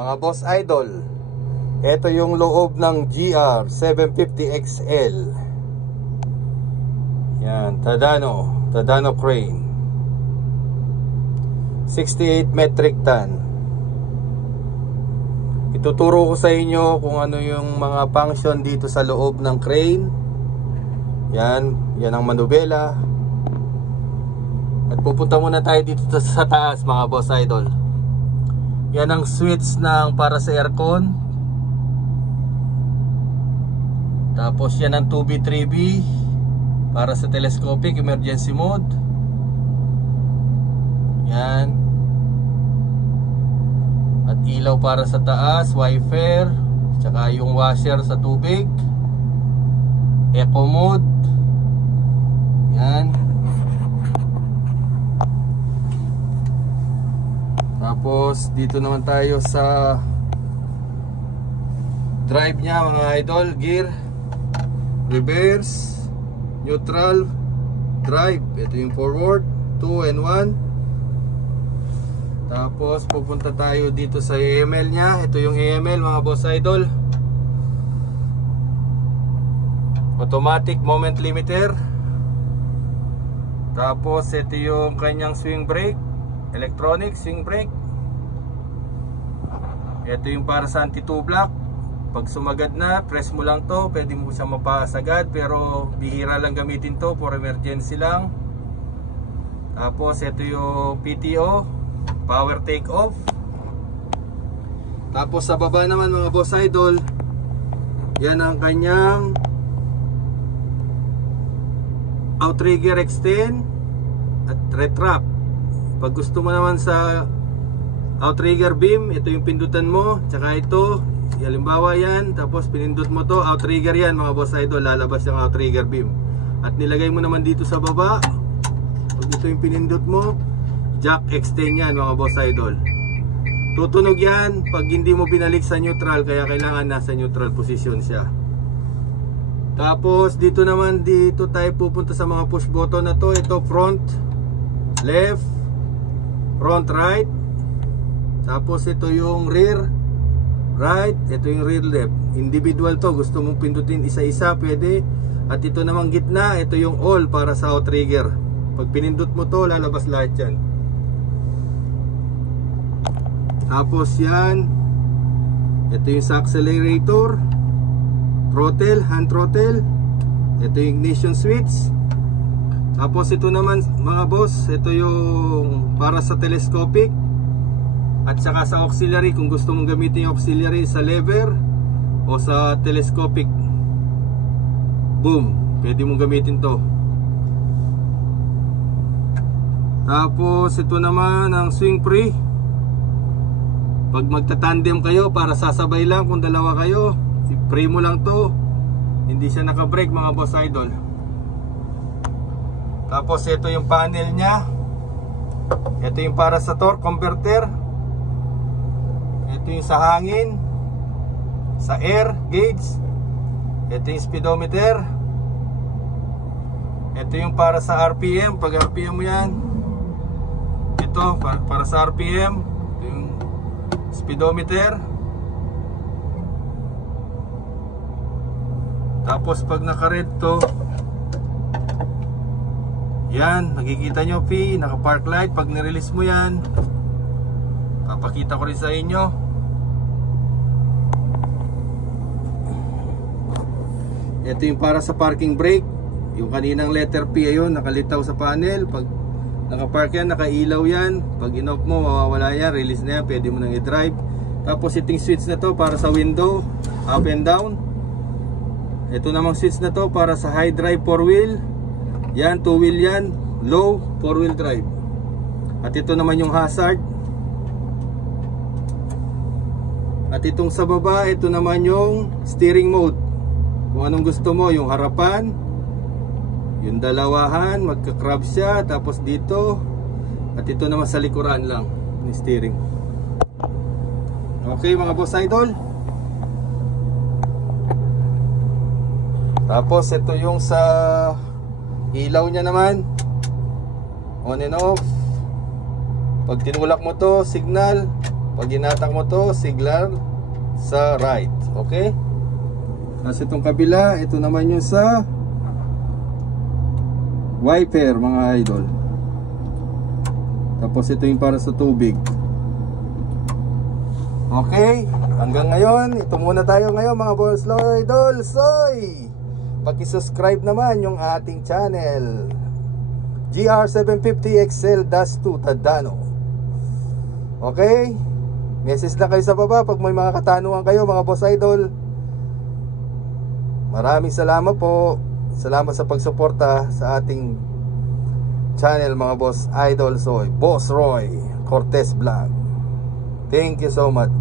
Mga boss idol, ito yung loob ng GR 750 XL. Yan, Tadano crane, 68 metric ton. Ituturo ko sa inyo kung ano yung mga function dito sa loob ng crane. Yan ang manubela. At pupunta muna tayo dito sa taas, mga boss idol. Yan ang switch ng para sa aircon. Tapos yan ang 2B 3B para sa telescopic emergency mode. Yan. At ilaw para sa taas, wiper, tsaka yung washer sa tubig, eco mode. Yan. Tapos dito naman tayo sa drive nya, mga idol. Gear, reverse, neutral, drive. Ito yung forward, 2 and 1. Tapos pupunta tayo dito sa AML nya. Ito yung AML, mga boss idol. Automatic moment limiter. Tapos ito yung kanyang swing brake, electronic swing brake. Ito yung para sa anti-2 block. Pag sumagad na, press mo lang to. Pwede mo siya mapasagad, pero bihira lang gamitin to, for emergency lang. Tapos ito yung PTO, power take off. Tapos sa baba naman, mga boss idol, yan ang kanyang outrigger extend at retract. Pag gusto mo naman sa outrigger beam, ito yung pindutan mo. Tsaka ito, halimbawa yan, tapos pinindot mo to, outrigger yan, mga boss idol, lalabas yung outrigger beam. At nilagay mo naman dito sa baba, pag ito yung pinindot mo, jack extend yan, mga boss idol. Tutunog yan pag hindi mo binalik sa neutral, kaya kailangan nasa neutral position siya. Tapos dito naman, dito tayo pupunta sa mga push button na to. Ito front left, front right. Tapos ito yung rear right, ito yung rear left. Individual to, gusto mong pindutin isa-isa, pwede. At ito namang gitna, ito yung all para sa outrigger. Pag pinindot mo to, lalabas lahat yan. Tapos yan, ito yung sa accelerator, throttle, hand throttle. Ito yung ignition switch. Tapos ito naman, mga boss, ito yung para sa telescopic at saka sa auxiliary, kung gusto mong gamitin yung auxiliary sa lever o sa telescopic boom, pwede mong gamitin to. Tapos ito naman ang swing free. Pag magta-tandem kayo, para sasabay lang, kung dalawa kayo, free mo lang to, hindi siya naka-brake, mga boss idol. Tapos ito yung panel nya. Ito yung para sa torque converter. Ito yung sa hangin, sa air gauge. Ito yung speedometer. Ito yung para sa RPM, pag RPM mo yan. Ito para sa RPM. Ito yung speedometer. Tapos pag naka-red to, yan, nakikita nyo P, naka-park light. Pag nirelease mo yan, papakita ko rin sa inyo. Ito yung para sa parking brake. Yung kaninang letter P, ayun, nakalitaw sa panel. Pag naka-park yan, nakailaw yan. Pag in-off mo, mawawala yan, release na yan, pwede mo nang i-drive. Tapos itong switch na to para sa window, up and down. Ito namang switch na to para sa high drive 4-wheel. Yan, 2-wheel yan, low 4-wheel drive. At ito naman yung hazard. At itong sa baba, ito naman yung steering mode. Kung anong gusto mo, yung harapan, yung dalawahan, magka-crab siya. Tapos dito, at ito naman sa likuran lang, yung steering. Okay, mga boss idol. Tapos ito yung sa ilaw nya naman, on and off. Pag tinulak mo to, signal. Pag ginatak mo to, siglar sa right. Okay? Kasi itong kabila, ito naman yung sa wiper mga idol. Tapos ito yung para sa tubig. Okay, hanggang ngayon, ito muna tayo ngayon mga boss idol. Soy, paki-subscribe naman yung ating channel GR750XL-2 Tadano. Okay, message na kayo sa baba pag may mga katanungan kayo mga boss idol. Maraming salamat po. Salamat sa pagsuporta sa ating channel mga boss idol. Soy Boss Roy Cortez Vlog. Thank you so much.